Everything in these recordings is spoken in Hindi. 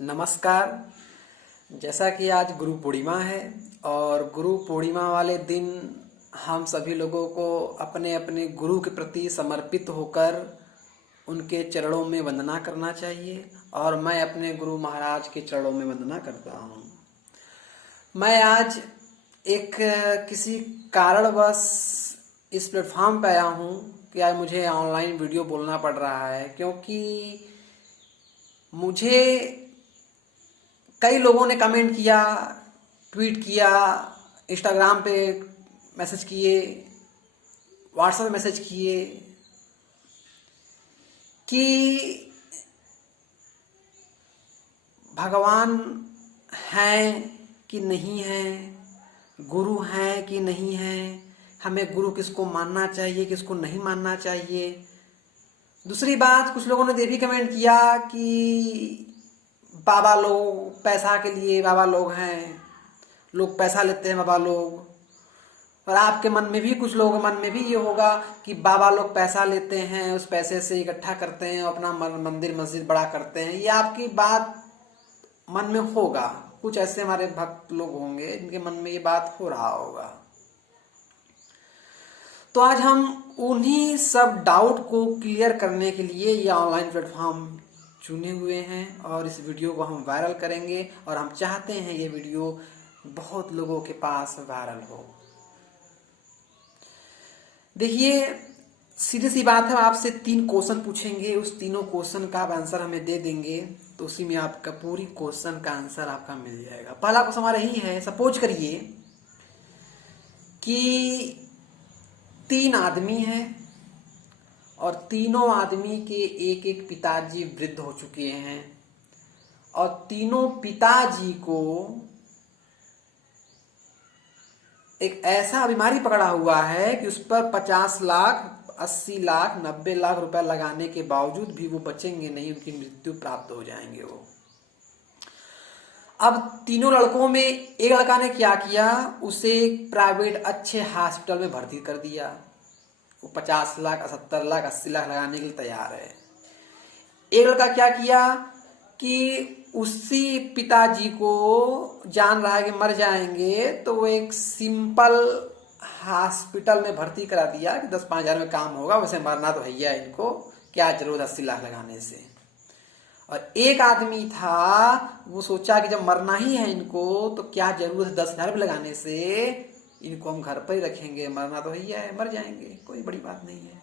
नमस्कार। जैसा कि आज गुरु पूर्णिमा है और गुरु पूर्णिमा वाले दिन हम सभी लोगों को अपने अपने गुरु के प्रति समर्पित होकर उनके चरणों में वंदना करना चाहिए और मैं अपने गुरु महाराज के चरणों में वंदना करता हूँ। मैं आज एक किसी कारणवश इस प्लेटफॉर्म पर आया हूँ कि आज मुझे ऑनलाइन वीडियो बोलना पड़ रहा है, क्योंकि मुझे कई लोगों ने कमेंट किया, ट्वीट किया, इंस्टाग्राम पे मैसेज किए, व्हाट्सएप पे मैसेज किए कि भगवान हैं कि नहीं हैं, गुरु हैं कि नहीं हैं, हमें गुरु किसको मानना चाहिए, किसको नहीं मानना चाहिए। दूसरी बात, कुछ लोगों ने ये भी कमेंट किया कि बाबा लोग पैसा के लिए बाबा लोग हैं, लोग पैसा लेते हैं बाबा लोग। और आपके मन में भी, कुछ लोगों के मन में भी ये होगा कि बाबा लोग पैसा लेते हैं, उस पैसे से इकट्ठा करते हैं, अपना मंदिर मस्जिद बड़ा करते हैं। ये आपकी बात मन में होगा। कुछ ऐसे हमारे भक्त लोग होंगे जिनके मन में ये बात हो रहा होगा। तो आज हम उन्हीं सब डाउट को क्लियर करने के लिए ये ऑनलाइन प्लेटफॉर्म चुने हुए हैं और इस वीडियो को हम वायरल करेंगे और हम चाहते हैं ये वीडियो बहुत लोगों के पास वायरल हो। देखिए, सीधी सी बात है, आपसे 3 क्वेश्चन पूछेंगे, उस तीनों क्वेश्चन का आप आंसर हमें दे देंगे तो उसी में आपका पूरी क्वेश्चन का आंसर आपका मिल जाएगा। पहला क्वेश्चन हमारा यही है, सपोज करिए कि 3 आदमी हैं और तीनों आदमी के एक एक पिताजी वृद्ध हो चुके हैं और तीनों पिताजी को एक ऐसा बीमारी पकड़ा हुआ है कि उस पर 50 लाख, 80 लाख, 90 लाख रुपए लगाने के बावजूद भी वो बचेंगे नहीं, उनकी मृत्यु प्राप्त हो जाएंगे वो। अब तीनों लड़कों में एक लड़का ने क्या किया, उसे प्राइवेट अच्छे हॉस्पिटल में भर्ती कर दिया। वो 50 लाख, 70 लाख, 80 लाख लगाने के लिए तैयार है। एक लड़का क्या किया कि उसी पिताजी को जान रहा है कि मर जाएंगे, तो वो एक सिंपल हॉस्पिटल में भर्ती करा दिया कि 10-5 हजार में काम होगा, वैसे मरना तो है ही है, इनको क्या जरूरत 80 लाख लगाने से। और एक आदमी था, वो सोचा कि जब मरना ही है इनको तो क्या जरूरत है 10 हजार लगाने से, इनको हम घर पर ही रखेंगे, मरना तो ही है, मर जाएंगे, कोई बड़ी बात नहीं है।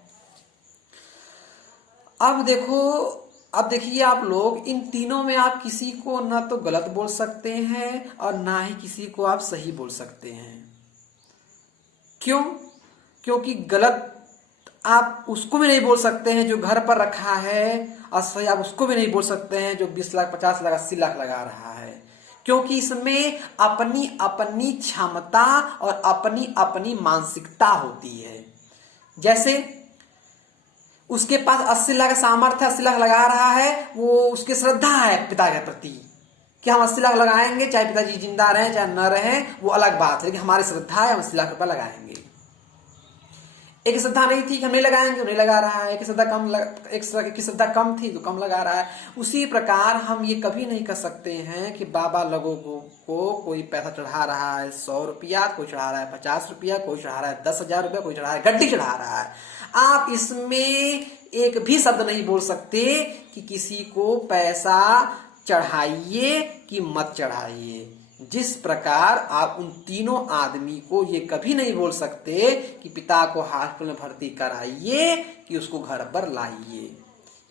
अब देखिए आप लोग, इन तीनों में आप किसी को ना तो गलत बोल सकते हैं और ना ही किसी को आप सही बोल सकते हैं। क्यों? क्योंकि गलत आप उसको भी नहीं बोल सकते हैं जो घर पर रखा है, और सही आप उसको भी नहीं बोल सकते हैं जो 20 लाख, 50 लाख, 80 लाख लगा रहा है, क्योंकि इसमें अपनी अपनी क्षमता और अपनी अपनी मानसिकता होती है। जैसे उसके पास 80 लाख सामर्थ्य, 80 लाख लगा रहा है, वो उसकी श्रद्धा है पिता के प्रति कि हम 80 लाख लगाएंगे, चाहे पिताजी जिंदा रहें चाहे न रहें, वो अलग बात है, लेकिन हमारी श्रद्धा है, हम 80 लाख रुपए लगाएंगे। एक श्रद्धा नहीं थी कि हम नहीं लगाएंगे, नहीं लगा रहा है। एक श्रद्धा कम थी तो कम लगा रहा है। उसी प्रकार हम ये कभी नहीं कर सकते हैं कि बाबा लोगों को कोई पैसा चढ़ा रहा है 100 रुपया, कोई चढ़ा रहा है 50 रुपया, कोई चढ़ा रहा है 10,000 रुपया, कोई चढ़ा रहा है गड्डी चढ़ा रहा है। आप इसमें एक भी शब्द नहीं बोल सकते कि किसी को पैसा चढ़ाइए कि मत चढ़ाइए। जिस प्रकार आप उन तीनों आदमी को ये कभी नहीं बोल सकते कि पिता को हॉस्पिटल में भर्ती कराइए कि उसको घर पर लाइए।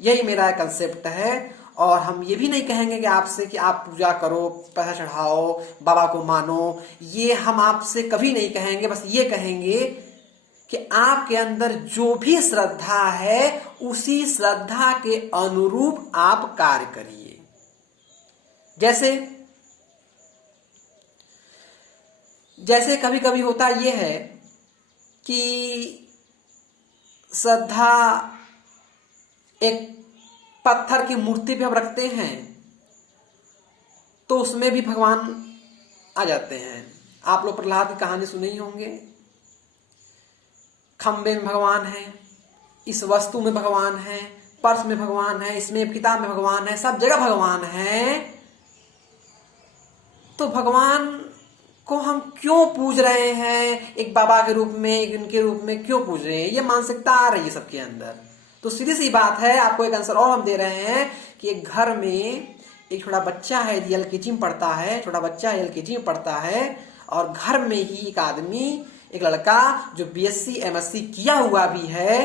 यही मेरा कंसेप्ट है। और हम ये भी नहीं कहेंगे कि आपसे कि आप पूजा करो, पैसा चढ़ाओ, बाबा को मानो, ये हम आपसे कभी नहीं कहेंगे। बस ये कहेंगे कि आपके अंदर जो भी श्रद्धा है उसी श्रद्धा के अनुरूप आप कार्य करिए। जैसे कभी कभी होता यह है कि श्रद्धा एक पत्थर की मूर्ति पे हम रखते हैं तो उसमें भी भगवान आ जाते हैं। आप लोग प्रहलाद की कहानी सुने ही होंगे। खंबे में भगवान है, इस वस्तु में भगवान है, पर्स में भगवान है, इसमें किताब में भगवान है, सब जगह भगवान है, तो भगवान को हम क्यों पूज रहे हैं, एक बाबा के रूप में, एक इनके रूप में क्यों पूज रहे हैं, ये मानसिकता आ रही है सबके अंदर। तो सीधी सी बात है, आपको एक आंसर और हम दे रहे हैं कि एक घर में एक छोटा बच्चा है, एलकेजी में पढ़ता है, छोटा बच्चा एलकेजी में पढ़ता है, और घर में ही एक आदमी, एक लड़का जो बीएससी एमएससी किया हुआ भी है,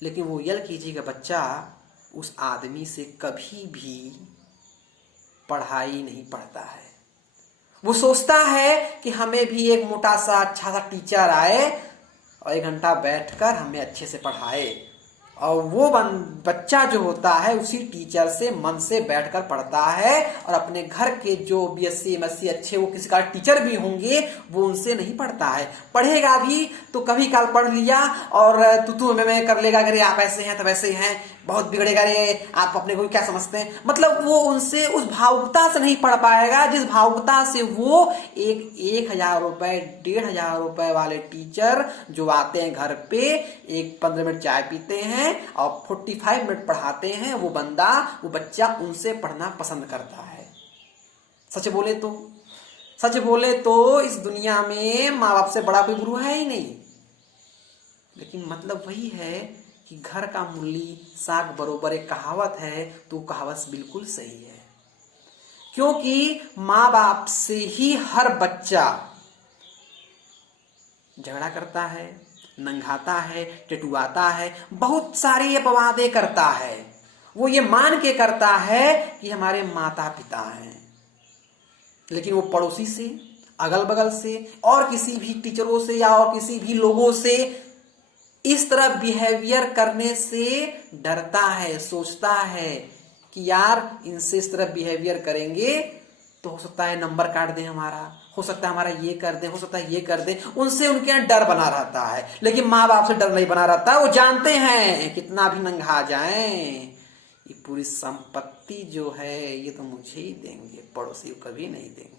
लेकिन वो एलकेजी का बच्चा उस आदमी से कभी भी पढ़ाई नहीं पढ़ता है। वो सोचता है कि हमें भी एक मोटा सा अच्छा सा टीचर आए और 1 घंटा बैठकर हमें अच्छे से पढ़ाए, और वो बच्चा जो होता है उसी टीचर से मन से बैठकर पढ़ता है, और अपने घर के जो बीएससी एमएससी अच्छे वो किसी का टीचर भी होंगे वो उनसे नहीं पढ़ता है। पढ़ेगा भी तो कभी काल पढ़ लिया और तू मैं कर लेगा, अरे आप ऐसे हैं तब ऐसे हैं, बहुत बिगड़ेगा रे, आप अपने को क्या समझते हैं। मतलब वो उनसे उस भावुकता से नहीं पढ़ पाएगा जिस भावुकता से वो 1,000 रुपए 1,500 रुपए वाले टीचर जो आते हैं घर पे, एक 15 मिनट चाय पीते हैं और 45 मिनट पढ़ाते हैं, वो बच्चा उनसे पढ़ना पसंद करता है। सच बोले तो इस दुनिया में माँ बाप से बड़ा कोई गुरु है ही नहीं। लेकिन मतलब वही है कि घर का मूली साग बरोबर, एक कहावत है, तो कहावत बिल्कुल सही है। क्योंकि माँ बाप से ही हर बच्चा झगड़ा करता है, नंगाता है, टेटुआता है, बहुत सारी अपवादें करता है। वो ये मान के करता है कि हमारे माता पिता हैं, लेकिन वो पड़ोसी से, अगल बगल से और किसी भी टीचरों से या और किसी भी लोगों से इस तरह बिहेवियर करने से डरता है, सोचता है कि यार इनसे इस तरह बिहेवियर करेंगे तो हो सकता है नंबर काट दें हमारा, हो सकता है हमारा ये कर दें, हो सकता है ये कर दें। उनसे उनके यहाँ डर बना रहता है, लेकिन माँ बाप से डर नहीं बना रहता। वो जानते हैं कितना भी नंगा जाएं, ये पूरी संपत्ति जो है ये तो मुझे ही देंगे, पड़ोसी को कभी नहीं देंगे।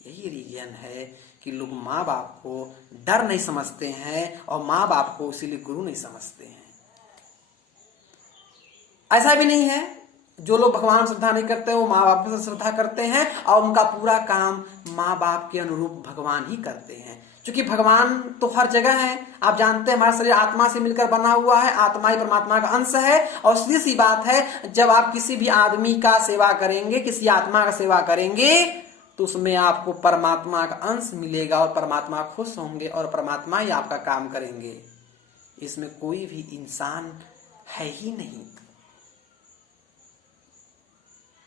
यही रीजन है कि लोग माँ बाप को डर नहीं समझते हैं और माँ बाप को इसीलिए गुरु नहीं समझते हैं। ऐसा भी नहीं है जो लोग भगवान श्रद्धा नहीं करते वो माँ बाप से श्रद्धा करते हैं और उनका पूरा काम माँ बाप के अनुरूप भगवान ही करते हैं। क्योंकि भगवान तो हर जगह है। आप जानते हैं हमारा शरीर आत्मा से मिलकर बना हुआ है, आत्मा ही परमात्मा का अंश है। और सीधी सी बात है, जब आप किसी भी आदमी का सेवा करेंगे, किसी आत्मा का सेवा करेंगे, तो उसमें आपको परमात्मा का अंश मिलेगा और परमात्मा खुश होंगे और परमात्मा ही आपका काम करेंगे। इसमें कोई भी इंसान है ही नहीं।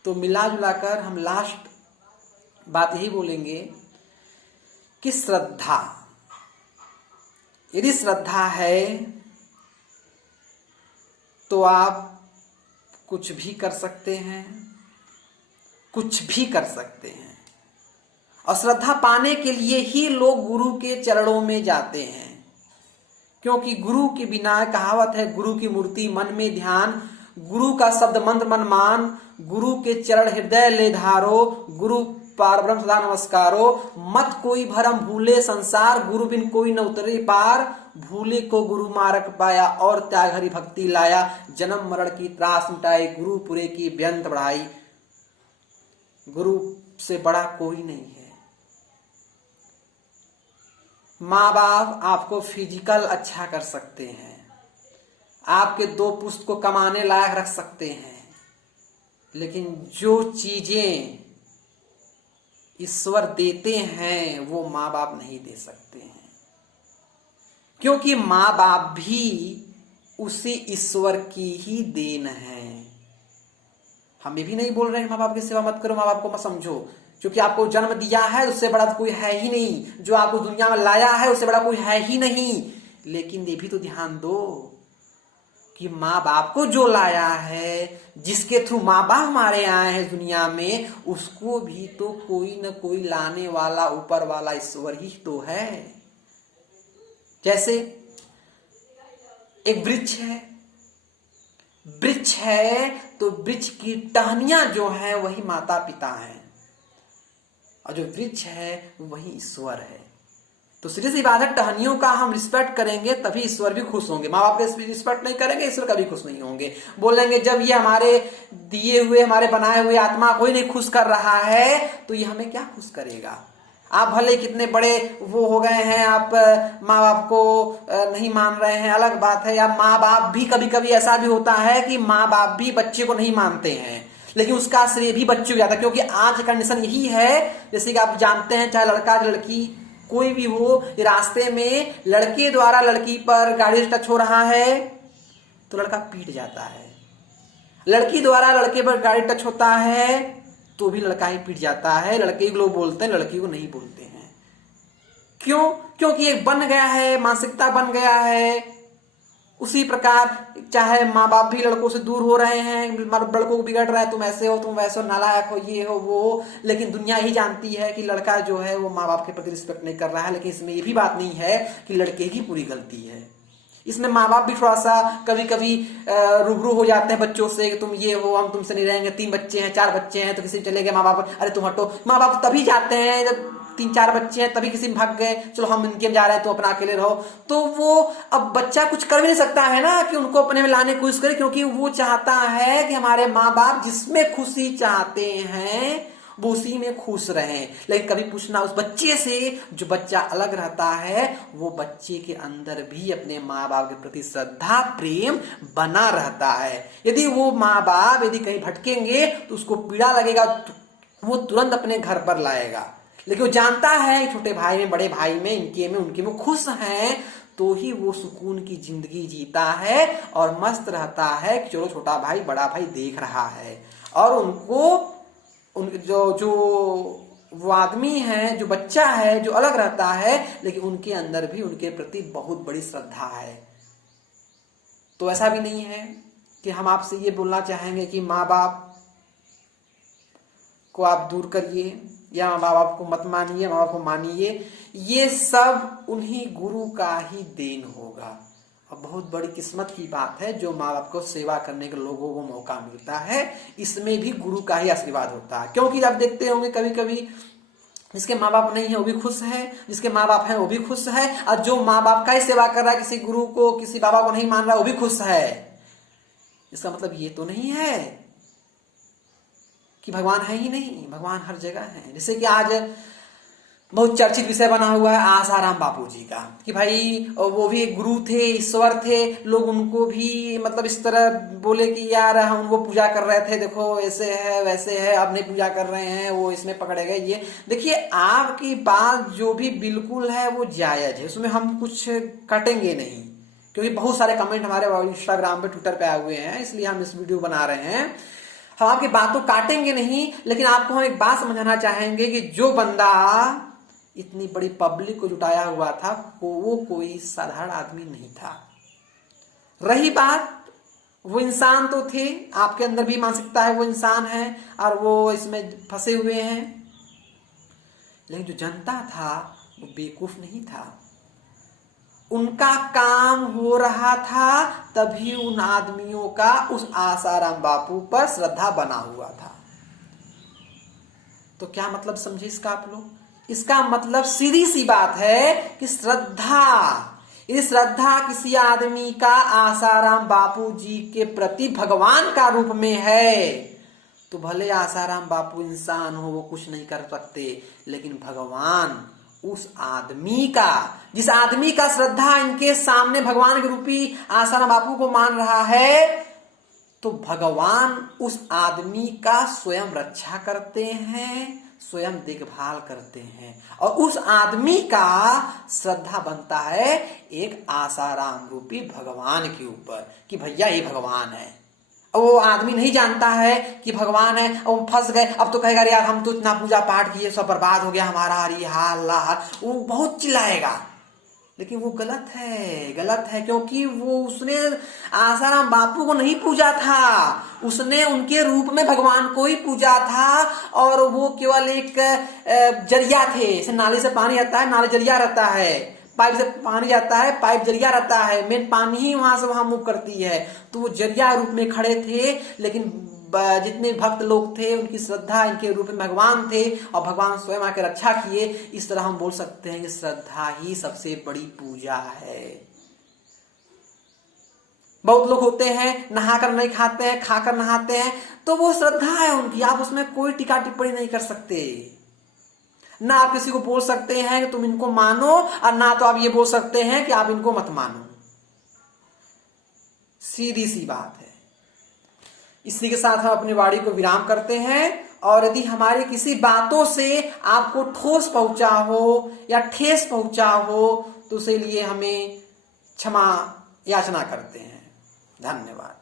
तो मिला जुला कर हम लास्ट बात यही बोलेंगे कि श्रद्धा, यदि श्रद्धा है तो आप कुछ भी कर सकते हैं, कुछ भी कर सकते हैं। और श्रद्धा पाने के लिए ही लोग गुरु के चरणों में जाते हैं, क्योंकि गुरु के बिना, कहावत है, गुरु की मूर्ति मन में ध्यान, गुरु का शब्द मंत्र मन मान, गुरु के चरण हृदय ले धारो, गुरु पार ब्रह्म सदा नमस्कारो, मत कोई भरम भूले संसार, गुरु बिन कोई न उतरे पार, भूले को गुरु मार्ग पाया और त्याग हरि भक्ति लाया, जन्म मरण की त्रास मिटाई, गुरु पुरे की बेअंत बढ़ाई। गुरु से बड़ा कोई नहीं है। माँ बाप आपको फिजिकल अच्छा कर सकते हैं, आपके 2 पुश्त को कमाने लायक रख सकते हैं, लेकिन जो चीजें ईश्वर देते हैं वो माँ बाप नहीं दे सकते हैं। क्योंकि माँ बाप भी उसी ईश्वर की ही देन है। हम ये भी नहीं बोल रहे हैं माँ बाप की सेवा मत करो, माँ बाप को मत समझो, क्योंकि आपको जन्म दिया है उससे बड़ा कोई है ही नहीं, जो आपको दुनिया में लाया है उससे बड़ा कोई है ही नहीं। लेकिन ये भी तो ध्यान दो कि माँ बाप को जो लाया है, जिसके थ्रू माँ बाप हमारे आए हैं दुनिया में, उसको भी तो कोई न कोई लाने वाला ऊपर वाला ईश्वर ही तो है। जैसे एक वृक्ष है तो वृक्ष की टहनियां जो है वही माता पिता हैं, और जो वृक्ष है वही ईश्वर है। तो सीधी सी बात है, टहनियों का हम रिस्पेक्ट करेंगे तभी ईश्वर भी खुश होंगे। माँ बाप के रिस्पेक्ट नहीं करेंगे, ईश्वर कभी खुश नहीं होंगे। बोलेंगे जब ये हमारे दिए हुए, हमारे बनाए हुए आत्मा को ही नहीं खुश कर रहा है तो ये हमें क्या खुश करेगा। आप भले कितने बड़े वो हो गए हैं, आप माँ बाप को नहीं मान रहे हैं, अलग बात है। या माँ बाप भी कभी कभी ऐसा भी होता है कि माँ बाप भी बच्चे को नहीं मानते हैं, लेकिन उसका श्रेय भी बच्चे को जाता है, क्योंकि आज कंडीशन यही है। जैसे कि आप जानते हैं, चाहे लड़का लड़की कोई भी हो, रास्ते में लड़के द्वारा लड़की पर गाड़ी टच हो रहा है तो लड़का पीट जाता है, लड़की द्वारा लड़के पर गाड़ी टच होता है तो भी लड़का ही पीट जाता है। लड़के लोग बोलते हैं, लड़की को नहीं बोलते हैं। क्यों? क्योंकि एक बन गया है, मानसिकता बन गया है। उसी प्रकार चाहे माँ बाप भी लड़कों से दूर हो रहे हैं, लड़कों को बिगड़ रहा है, तुम ऐसे हो, तुम वैसे हो, नालायक हो, ये हो, वो हो, लेकिन दुनिया ही जानती है कि लड़का जो है वो माँ बाप के प्रति रिस्पेक्ट नहीं कर रहा है। लेकिन इसमें ये भी बात नहीं है कि लड़के की पूरी गलती है। इसमें माँ बाप भी थोड़ा सा कभी कभी रूबरू हो जाते हैं बच्चों से कि तुम ये हो, हम तुमसे नहीं रहेंगे। 3 बच्चे हैं, 4 बच्चे हैं तो किसी चले गए माँ बाप, अरे तुम हटो। माँ बाप तभी जाते हैं जब 3-4 बच्चे हैं, तभी किसी में भाग गए, चलो हम इनके में जा रहे हैं, तो अपना अकेले रहो। तो वो अब बच्चा कुछ कर भी नहीं सकता है ना कि उनको अपने में लाने की कोशिश करे, क्योंकि वो चाहता है कि हमारे माँ बाप जिसमें खुशी चाहते हैं वो उसी में खुश रहें। लेकिन कभी पूछना उस बच्चे से, जो बच्चा अलग रहता है, वो बच्चे के अंदर भी अपने माँ बाप के प्रति श्रद्धा प्रेम बना रहता है। यदि वो माँ बाप यदि कहीं भटकेंगे तो उसको पीड़ा लगेगा, वो तुरंत अपने घर पर लाएगा। लेकिन वो जानता है छोटे भाई में, बड़े भाई में, इनके में, उनके में खुश हैं, तो ही वो सुकून की जिंदगी जीता है और मस्त रहता है कि चलो छोटा भाई बड़ा भाई देख रहा है। और उनको जो वो आदमी है, जो बच्चा है, जो अलग रहता है, लेकिन उनके अंदर भी उनके प्रति बहुत बड़ी श्रद्धा है। तो ऐसा भी नहीं है कि हम आपसे ये बोलना चाहेंगे कि माँ बाप को आप दूर करिए या माँ बाप को मत मानिए, माँ बाप को मानिए। ये सब उन्हीं गुरु का ही देन होगा। और बहुत बड़ी किस्मत की बात है जो माँ बाप को सेवा करने के लोगों को मौका मिलता है, इसमें भी गुरु का ही आशीर्वाद होता है। क्योंकि आप देखते होंगे कभी कभी जिसके माँ बाप नहीं है वो भी खुश है, जिसके माँ बाप हैं वो भी खुश है, और जो माँ बाप का ही सेवा कर रहा है, किसी गुरु को, किसी बाबा को नहीं मान रहा, वो भी खुश है। इसका मतलब ये तो नहीं है कि भगवान है ही नहीं, भगवान हर जगह है। जैसे कि आज बहुत चर्चित विषय बना हुआ है आसाराम बापू जी का, कि भाई वो भी एक गुरु थे, ईश्वर थे, लोग उनको भी मतलब इस तरह बोले कि यार हम उनको पूजा कर रहे थे, देखो ऐसे है वैसे है, अब नहीं पूजा कर रहे हैं, वो इसमें पकड़े गए। ये देखिए, आपकी बात जो भी बिल्कुल है वो जायज है, उसमें हम कुछ काटेंगे नहीं, क्योंकि बहुत सारे कमेंट हमारे इंस्टाग्राम पे, ट्विटर पे आए हुए हैं, इसलिए हम इस वीडियो बना रहे हैं। हम आपकी बातों काटेंगे नहीं, लेकिन आपको हम एक बात समझाना चाहेंगे कि जो बंदा इतनी बड़ी पब्लिक को जुटाया हुआ था वो कोई साधारण आदमी नहीं था। रही बात, वो इंसान तो थे, आपके अंदर भी मानसिकता है, वो इंसान है और वो इसमें फंसे हुए हैं, लेकिन जो जनता था वो बेवकूफ नहीं था। उनका काम हो रहा था, तभी उन आदमियों का उस आसाराम बापू पर श्रद्धा बना हुआ था। तो क्या मतलब समझे इसका आप लोग? इसका मतलब सीधी सी बात है कि श्रद्धा, यदि श्रद्धा किसी आदमी का आसाराम बापू जी के प्रति भगवान का रूप में है, तो भले आसाराम बापू इंसान हो, वो कुछ नहीं कर सकते, लेकिन भगवान उस आदमी का, जिस आदमी का श्रद्धा इनके सामने भगवान के रूपी आसाराम बापू को मान रहा है, तो भगवान उस आदमी का स्वयं रक्षा करते हैं, स्वयं देखभाल करते हैं, और उस आदमी का श्रद्धा बनता है एक आसाराम रूपी भगवान के ऊपर कि भैया ये भगवान है। और वो आदमी नहीं जानता है कि भगवान है, और वो फंस गए, अब तो कहेगा यार हम तो इतना पूजा पाठ किए, सब बर्बाद हो गया हमारा, हरी हाल अल्लाह, वो बहुत चिल्लाएगा। लेकिन वो गलत है, गलत है, क्योंकि वो उसने आसाराम बापू को नहीं पूजा था, उसने उनके रूप में भगवान को ही पूजा था, और वो केवल एक जरिया थे। जैसे नाले से पानी आता है, नाले जरिया रहता है, पाइप से पानी जाता है, पाइप जरिया रहता है, मेन पानी ही वहां से वहां मूव करती है, तो वो जरिया रूप में खड़े थे। लेकिन जितने भक्त लोग थे उनकी श्रद्धा इनके रूप में भगवान थे और भगवान स्वयं आकर रक्षा किए। इस तरह हम बोल सकते हैं कि श्रद्धा ही सबसे बड़ी पूजा है। बहुत लोग होते हैं नहाकर नहीं खाते हैं, खाकर नहाते हैं, तो वो श्रद्धा है उनकी, आप उसमें कोई टीका टिप्पणी नहीं कर सकते। ना आप किसी को बोल सकते हैं कि तुम इनको मानो, और ना तो आप ये बोल सकते हैं कि आप इनको मत मानो। सीधी सी बात है। इसी के साथ हम अपनी वाणी को विराम करते हैं। और यदि हमारी किसी बातों से आपको ठोस पहुंचा हो या ठेस पहुंचा हो तो उसके लिए हमें क्षमा याचना करते हैं। धन्यवाद।